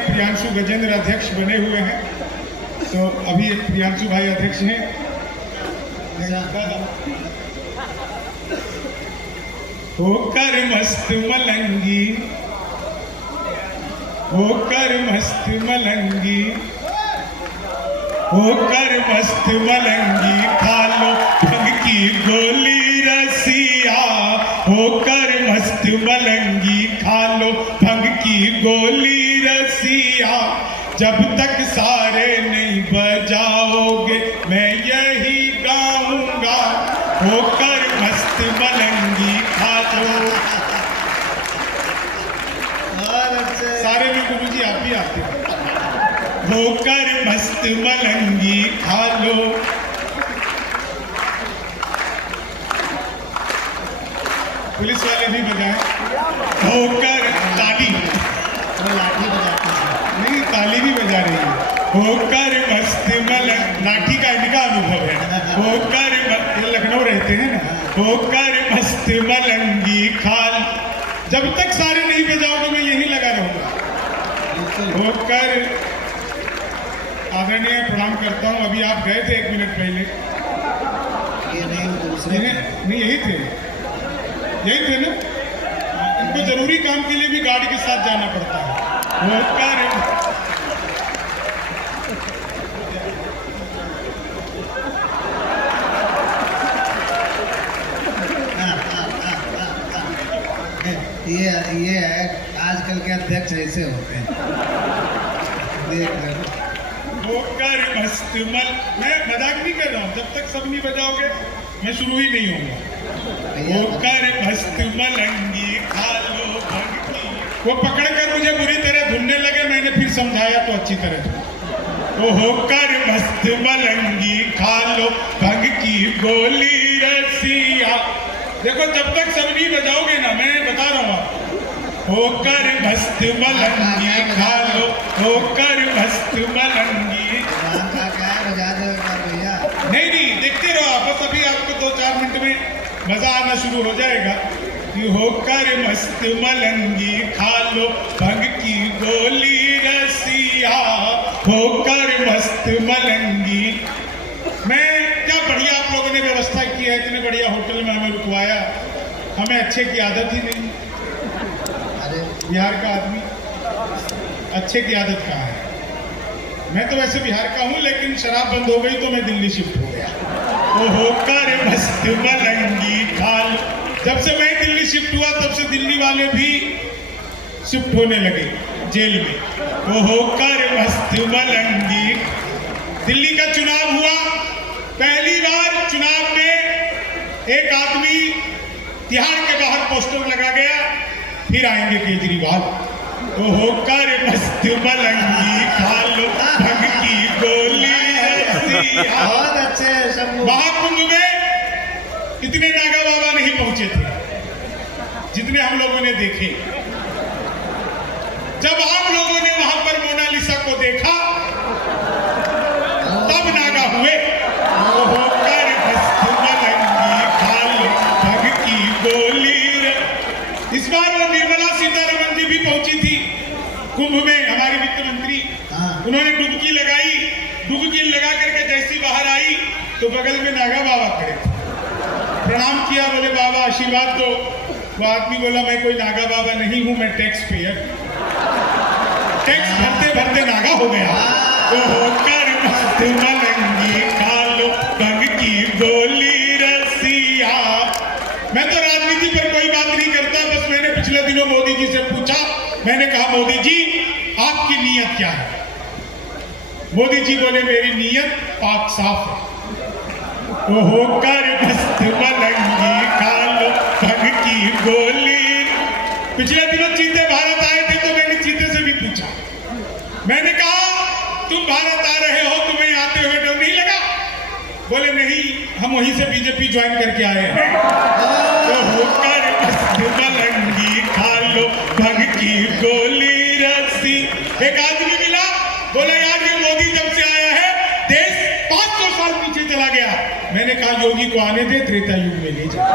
प्रियांशु गजेंद्र अध्यक्ष बने हुए हैं, तो अभी प्रियांशु भाई अध्यक्ष हैं। होकर मस्त मलंगी, होकर मस्त मलंगी, होकर मस्त मलंगी, खा लो भंग की गोली रसिया। होकर मस्त मलंगी, खा लो भंग की गोली रसिया। जब तक सारे नहीं बजाओगे मैं यही गाऊंगा। होकर मस्त मलंगी, खा लो। सारे में गुरु जी आप भी आते हैं। होकर मस्त मलंगी, खा लो। पुलिस वाले भी बजाएं। होकर ताली, लाठी बजाते हैं। नहीं ताली भी बजा रही है। होकर मस्त मलंग, लाठी का इनका अनुभव है। होकर ये लखनऊ रहते हैं ना। होकर मस्त मलंगी, खाल। जब तक सारे नहीं बजाओगे मैं यही लगा रहूंगा। होकर आदरणीय प्रणाम करता हूँ। अभी आप गए थे 1 मिनट पहले। ये नहीं दूसरे नहीं यही थे, यही थे ना। इनको जरूरी काम के लिए भी गाड़ी के साथ जाना पड़ता है। होकर ये है आजकल के अध्यक्ष ऐसे होते हैं। देख लो। होकर मस्त मल, मैं मजाक नहीं कर रहा हूँ। जब तक सब नहीं बजाओगे मैं शुरू ही नहीं होऊंगा। होकर मस्त मलंगी, खा लो भंग की। वो पकड़कर मुझे बुरी तरह धुनने लगे, मैंने फिर समझाया तो अच्छी तरह धुन। वो होकर मस्त मलंगी, खा लो भंग की गोली रसिया। देखो जब तक सब नहीं बजाओगे ना, मैं बता रहा हूँ आपको। होकर मस्त मलंगी, खा लो। होकर मस्त मलंगी। बजा दो भैया। नहीं देखते रहो आप, बस अभी आपको 2-4 मिनट में मजा आना शुरू हो जाएगा। कि होकर मस्त मलंगी, खा लो भंग की गोली रसिया। होकर मस्त मलंगी। मैं क्या बढ़िया आप लोगों ने व्यवस्था की है, इतने बढ़िया होटल में हमें रुकवाया। हमें अच्छे की आदत ही नहीं। बिहार का आदमी अच्छे की आदत कहाँ है। मैं तो वैसे बिहार का हूँ, लेकिन शराब बंद हो गई तो मैं दिल्ली शिफ्ट हो गया। वो होकर मस्त मलंगी, खा लो। जब से मैं दिल्ली शिफ्ट हुआ तब से दिल्ली वाले भी शिफ्ट होने लगे जेल में। वो होकर मस्त मलंगी। दिल्ली का चुनाव हुआ, पहली बार चुनाव में एक आदमी तिहाड़ के बाहर पोस्टर लगा गया, फिर आएंगे केजरीवाल। तो होकर मस्त मलंगी, खा लो भंग की गोली रसिया। बहुत अच्छे शंभू। महाकुंभ में इतने नागा बाबा नहीं पहुंचे थे जितने हम लोगों ने देखे। जब आप लोगों ने वहां पर मोनालिसा को देखा तब नागा हुए। तो होकर मस्त मलंगी, खा लो भंग की गोली। इस बार वो निर्मला सीतारमण जी भी पहुंची थी कुंभ में, हमारी वित्त मंत्री। उन्होंने डुबकी लगाई। डुबकी लगा करके जैसी बाहर आई तो बगल में नागा बाबा खड़े थे। प्रणाम किया, बोले बाबा आशीर्वाद दो। वो आदमी बोला मैं कोई नागा बाबा नहीं हूं, मैं टैक्स पेयर। टैक्स भरते भरते नागा हो गया। तो होकर मस्त मलंगी, खा लो भंग की गोली रसिया। मैं तो राजनीति पर कोई बात नहीं करता, बस मैंने पिछले दिनों मोदी जी से पूछा। मैंने कहा मोदी जी आपकी नीयत क्या है। मोदी जी बोले मेरी नीयत पाक साफ है। तो होकर मस्त मलंगी, खा लो भंग की गोली। पिछले दिनों चीते भारत आए थे तो मैंने चीते से भी पूछा। मैंने कहा तुम भारत आ रहे हो, तुम्हें आते हुए डर नहीं लगा। बोले नहीं, हम वहीं से बीजेपी ज्वाइन करके आए हैं। तो होकर मस्त मलंगी, खा लो भंग की गोली रसी। एक आदमी मिला, बोला यार ये मोदी जब से आया है देश 500 साल पीछे चला गया। मैंने कहा योगी को आने दे, त्रेता युग में ले जा।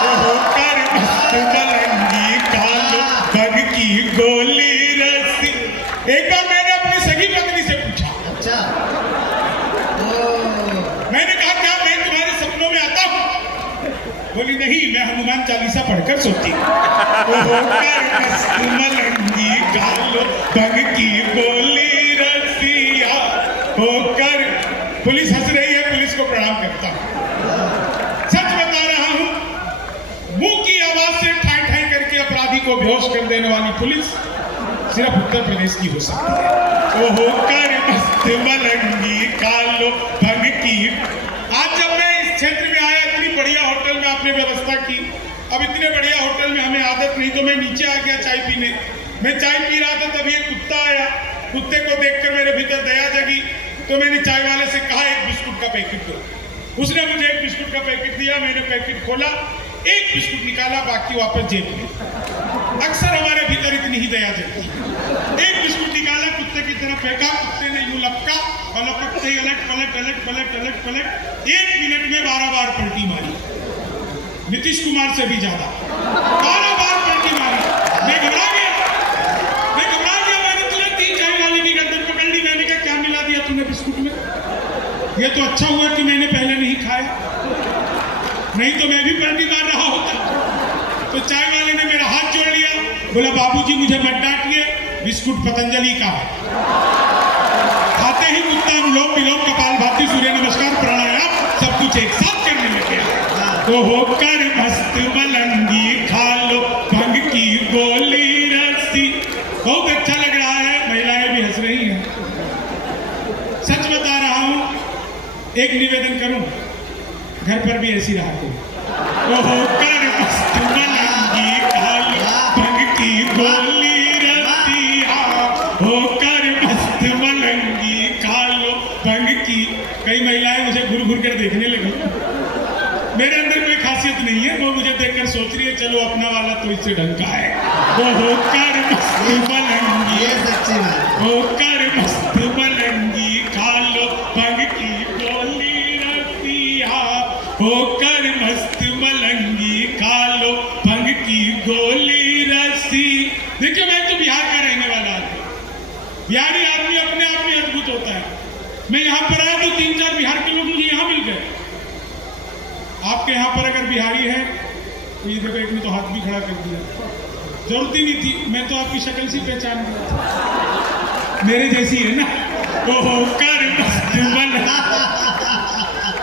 तो होकर मस्त मलंगी, खा लो भंग की गोली रसी। एक बार मैंने अपनी सगी पत्नी से पूछा, अच्छा। ओ, मैंने कहा क्या मैं तुम्हारे सपनों में आता हूँ? बोली नहीं, मैं हनुमान चालीसा पढ़कर सोती हूँ। होकर मस्त मलंगी गालो भंग की बोली रसिया होकर। पुलिस हंस रही है, पुलिस को प्रणाम करता हूँ। सच बता रहा हूँ, मुंह की आवाज से ठाई ठाई करके अपराधी को बेहोश कर देने वाली पुलिस सिर्फ उत्तर प्रदेश की हो सकती है। ओ होकर मस्त मलंगी कालो भंग की। आज जब मैं इस क्षेत्र में आया, इतनी बढ़िया होटल में आपने व्यवस्था की। अब इतने बढ़िया होटल में हमें आदत नहीं, तो मैं नीचे आ गया चाय पीने। मैं चाय पी रहा था, तभी एक कुत्ता आया। कुत्ते को देखकर मेरे भीतर दया जगी, तो मैंने चाय वाले से कहा एक बिस्कुट का पैकेट दो। उसने मुझे एक बिस्कुट का पैकेट दिया। मैंने पैकेट खोला, एक बिस्कुट निकाला, बाकी वापस जेब में। अक्सर हमारे भीतर इतनी ही दया जगती है। एक बिस्कुट निकाला, कुत्ते की तरफ फेंका, कुत्ते ने यूं लपका और लपकते ही अलट पलट अलट पलट अलट पलट 1 मिनट में 12 बार पलटी मारी। नीतीश कुमार से भी ज्यादा 12 बार पलटी मारी। मैं घबरा गया। मैंने तुरंत ही चाय वाले की गर्दन पकड़ ली। मैंने कहा क्या मिला दिया तूने बिस्कुट में? ये तो अच्छा हुआ कि मैंने पहले नहीं खाया, नहीं तो मैं भी पलटी मार रहा होता। तो चाय वाले ने मेरा हाथ जोड़ लिया, बोला बाबूजी मुझे मत डांटिए, बिस्कुट पतंजलि का है। खाते ही कुत्ता अनुलोम विलोम कपालभाति सूर्य नमस्कार प्राणायाम सब कुछ एक साथ करने लग गया। तो होकर मस्त मलंगी खा लो भंग की गोली रसी। बहुत अच्छा लग रहा है, महिलाएं भी हंस रही हैं। सच बता रहा हूं, एक निवेदन करूं, घर पर भी ऐसी रहा करो। तो होकर मस्त मलंगी खा लो भंग की गोली रसिया होकर मस्त मलंगी खा लो भंग की। कई महिलाएं मुझे घूर घूर कर देखने लगी। मेरे अंदर कोई खासियत नहीं है, वो मुझे देखकर सोच रही है चलो अपना वाला तो इससे ढंग का है। वो होकर मस्त मलंगी, ये सच्ची बात। होकर मस्त मलंगी खा लो भंग की गोली रसिया होकर मस्त मलंगी खा लो भंग की गोली रसी। देखिए मैं तो बिहार का रहने वाला आदमी। बिहारी आदमी अपने आप में अद्भुत होता है। मैं यहाँ पर आया तो 3-4 बिहार के लोग मुझे यहाँ मिल गए। आपके यहाँ पर अगर बिहारी है तो ये देखो, एक ने तो हाथ भी खड़ा कर दिया। जरूरत ही नहीं थी, मैं तो आपकी शक्ल से पहचान गया था, मेरे जैसी है ना। ओ होकर मस्त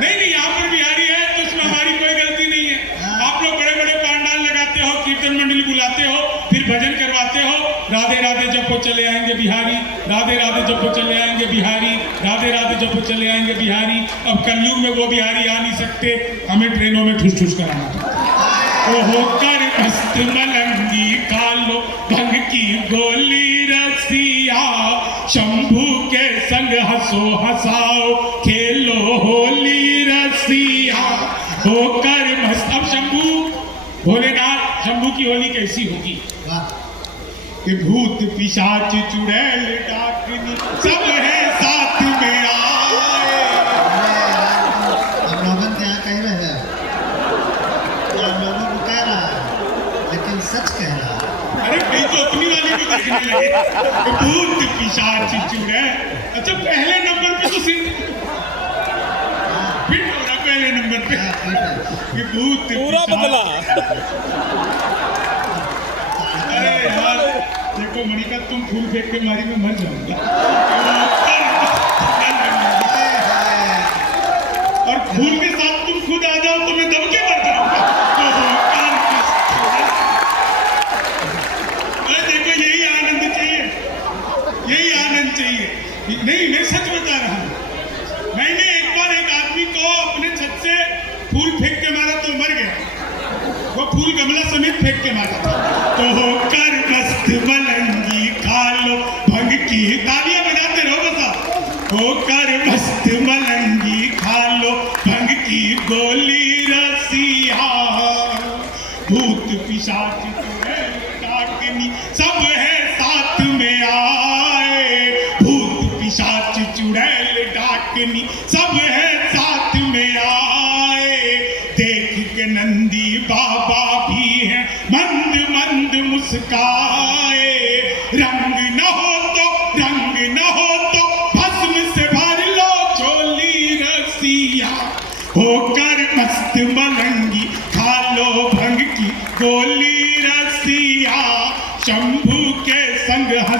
नहीं, यहाँ पर बिहारी है तो उसमें हमारी कोई गलती नहीं है। आप लोग बड़े बड़े पंडाल लगाते हो, कीर्तन मंडली बुलाते हो, फिर भजन करवाते हो, राधे राधे जपो चले आएंगे बिहारी, राधे राधे जपो चले आएंगे बिहारी, राधे राधे जपो चले आएंगे बिहारी। अब कलयुग में वो बिहारी आ नहीं सकते, हमें ट्रेनों में ठुस ठुस कराना पड़ता। ओ होकर मस्त मलंगी खा लो भंग की गोली रसिया शंभू के संग हंसो हंसाओ खेलो होली रसिया होकर मस्त। अब शंभू भोलेनाथ, शंभू की होली कैसी होगी? वाह। कि भूत पिशाच चुड़ैल डाकनी सब है साथ में आए। अब लोगन के यहाँ कह रहे हैं, आप लोगों को कह रहा है लेकिन सच कह रहा है। अरे कहीं तो अपनी वाली भी देखने लगे कि भूत पिशाच चुड़ैल। अच्छा पहले नंबर पे तो फिट हो रहा, पहले नंबर पे कि भूत पूरा बदला। अरे यार देखो मणिका, तुम फूल फेंक के मारी में मर जाऊंगा। और फूल के साथ तुम खुद आ जाओ तो मैं दब के मर जाऊंगा। देखो यही आनंद चाहिए, यही आनंद चाहिए। नहीं मैं सच बता रहा हूं, मैंने एक बार एक आदमी को अपने छत से फूल फेंक के मारा तो मर गया। वो फूल गमला समेत फेंक के मारा था। तो होकर मस्त मलंगी खा लो भंग की, तालियां बजाते रहो बसा। होकर मस्त मलंगी खा लो भंग की गोली रसिया भूत पिशाच चुड़ैल डाकनी सब है साथ में आए। भूत पिशाच चुड़ैल डाकनी सब है साथ में आए। देख के नंदी बाबा भी हैं मंद मंद मुस्काए। रंग न हो तो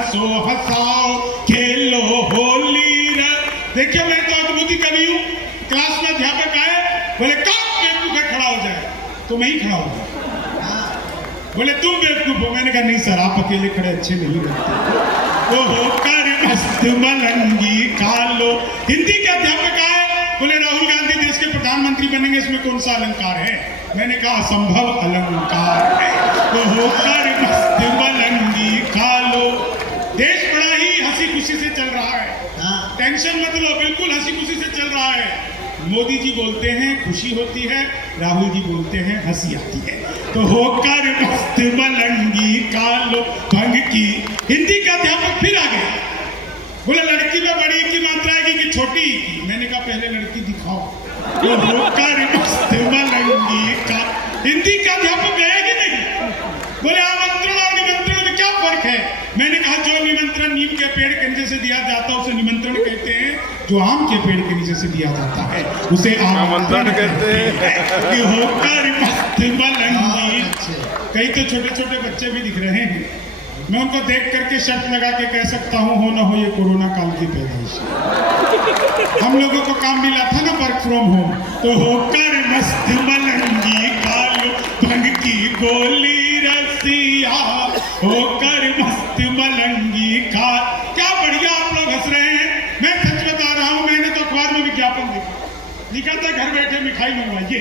हंसो हंसाओ खेलो होली रे। देखिए मैं तो अद्भुत कवि हूँ। क्लास में अध्यापक आए, बोले कौन बेवकूफ है खड़ा हो जाए, तो मैं ही खड़ा हो गया। बोले तुम बेवकूफ हो। मैंने कहा नहीं सर, आप अकेले खड़े अच्छे नहीं लगते। ओहो कर मस्त मलंगी खा लो। हिंदी के अध्यापक आए, बोले राहुल गांधी देश के प्रधानमंत्री बनेंगे, इसमें कौन सा अलंकार है? मैंने कहा असंभव अलंकार है। ओहो कर मस्त मलंगी खा लो। देश बड़ा ही हंसी खुशी से चल रहा है, टेंशन मत लो, बिल्कुल हंसी खुशी से चल रहा है। मोदी जी बोलते हैं खुशी होती है, राहुल जी बोलते हैं हंसी आती है। तो होकर मस्त मलंगी खा लो भंग की। हिंदी का अध्यापक फिर आ गया, बोले लड़की में बड़ी की मात्रा है कि छोटी की? मैंने कहा पहले लड़की दिखाओ। तो होकर मस्त मलंगी खा। हिंदी का अध्यापक गया कि नहीं? बोले आमंत्रण और निमंत्रण में क्या फर्क है? मैंने कहा जो निमंत्रण नीम के पेड़ के नीचे से दिया जाता है उसे निमंत्रण कहते हैं, जो आम के पेड़ के नीचे से दिया जाता है उसे आमंत्रण कहते हैं। कि होकर मस्त मलंगी। कई तो छोटे छोटे बच्चे भी दिख रहे हैं, मैं उनको देख करके शर्त लगा के कह सकता हूँ हो ना हो ये कोरोना काल की पैदाइश है। हम लोगों को काम मिला था ना वर्क फ्रॉम होम। तो होकर मस्त मलंगी खा लो भंग की गोली रसिया। होकर मस्त मलंगी खा। क्या बढ़िया आप लोग हंस रहे हैं। मैं सच बता रहा हूँ, मैंने तो अखबार में विज्ञापन लिखा था घर बैठे मिठाई मंगवाइए।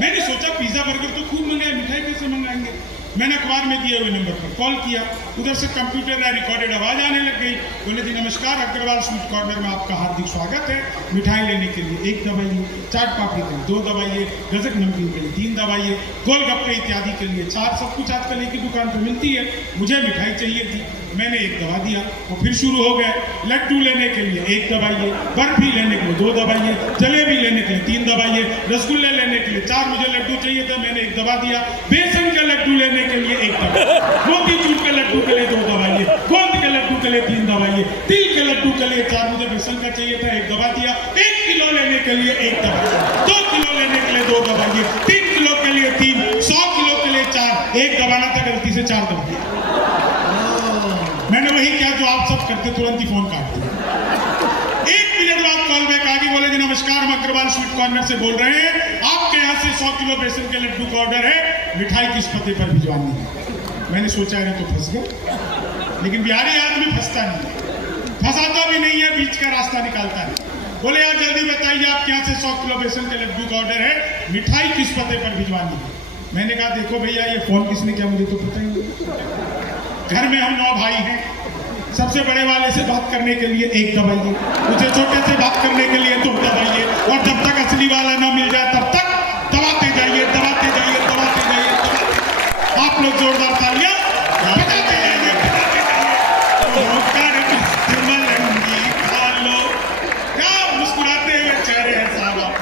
मैंने सोचा पिज्जा बर्गर तो खूब मंगाए, मिठाई कैसे मंगाएंगे? मैंने अखबार में दिए हुए नंबर पर कॉल किया, उधर से कंप्यूटर में रिकॉर्डेड आवाज आने लग गई। बोले जी नमस्कार, अग्रवाल स्वीट कॉर्नर में आपका हार्दिक स्वागत है। मिठाई लेने के लिए 1 दबाइए, चाट पापड़ी के लिए 2 दबाइए, गजक नमकीन के लिए 3 दबाइए, गोलगप्पे इत्यादि के लिए 4। सब कुछ आजकल एक ही दुकान पर मिलती है। मुझे मिठाई चाहिए थी, मैंने 1 दबा दिया। वो फिर शुरू हो गए, लड्डू लेने के लिए 1 दबाइए, बर्फी लेने के लिए 2 दबाइए, जलेबी लेने के लिए 3 दबाइए, रसगुल्ले लेने के लिए 4। मुझे लड्डू चाहिए था, मैंने 1 दबा दिया। बेसन के लड्डू लेने के लिए 1 दबाइए, मोतीचूर के लड्डू के लिए 2 दबाइए, गोंद के लड्डू के लिए 3 दबाइए, तिल के लड्डू के लिए 4। मुझे बेसन का चाहिए था, 1 दबा दिया। 1 किलो लेने के लिए 1 दबाइए, 2 किलो लेने के लिए 2 दबाइए, 3 किलो के लिए 3, 100 किलो के लिए 4। 1 दबाना था, गलती से 4 दबा दिया। मैंने वही किया जो आप सब करते, तुरंत ही फोन काट दिया। 1 मिनट बाद कॉल बैक आ गई, बोले जी नमस्कार, हम अग्रवाल स्वीट कॉर्नर से बोल रहे हैं, आपके यहाँ से 100 किलो बेसन के लड्डू का ऑर्डर है, मिठाई किस पते पर भिजवानी है? मैंने सोचा है तो फंस गए, लेकिन बिहारी आदमी फंसता नहीं, फंसाता भी नहीं है, बीच का रास्ता निकालता है। बोले यार जल्दी बताइए, आपके यहाँ से 100 किलो बेसन के लड्डू का ऑर्डर है, मिठाई किस पते पर भिजवानी है? मैंने कहा देखो भैया, ये फोन किसने किया मुझे तो पता ही नहीं। घर में हम 9 भाई हैं, सबसे बड़े वाले से बात करने के लिए 1 दबाइए, मुझे छोटे से बात करने के लिए 2 दबाइए, और जब तक असली वाला ना मिल जाए तब तक दबाते जाइए, दबाते जाइए, दबाते जाइए। आप लोग जोरदार तालियां बजाते जाइए, बजाते जाइए। होकर मस्त मलंगी खा लो। क्या मुस्कुराते हुए चेहरे हैं साहब आप,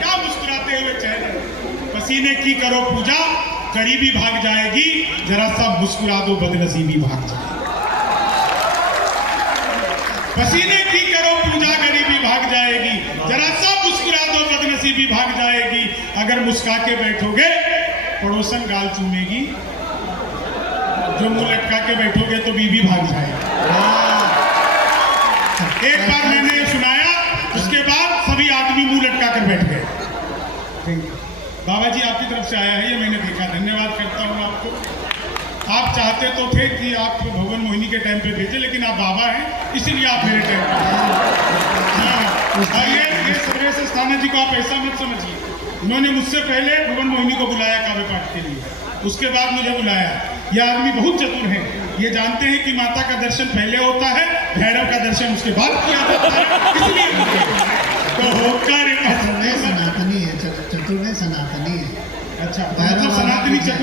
क्या मुस्कुराते हुए चेहरे। पसीने की करो पूजा, गरीबी भाग जाएगी, जरा सा मुस्कुरा दो बदनसीबी भाग जाएगी। पसीने की करो पूजा, गरीबी भाग जाएगी, जरा सा मुस्कुरा दो बदनसीबी भाग जाएगी। अगर मुस्कुरा के बैठोगे पड़ोसन गाल चूमेगी, जो मुंह लटका के बैठोगे तो बीवी भाग जाएगी। एक बार मैंने सुनाया, उसके बाद सभी आदमी मुंह लटका कर बैठ गए। बाबा जी आपकी तरफ से आया है, ये मैंने देखा, धन्यवाद करता हूँ आपको। आप चाहते तो थे कि आप भवन मोहिनी के टाइम पे भेजे, लेकिन आप बाबा हैं, इसीलिए आप मेरे टाइम पे। ये सर्वेश स्थाना जी को आप ऐसा मत समझिए, उन्होंने मुझसे पहले भवन मोहिनी को बुलाया काव्य पाठ के लिए, उसके बाद मुझे बुलाया। ये आदमी बहुत चतुर है, ये जानते हैं कि माता का दर्शन पहले होता है, भैरव का दर्शन उसके बाद किया जाता है, इसलिए तो होकर सनातनी है, चतुर में सनातनी है। अच्छा, सनातनी चतुर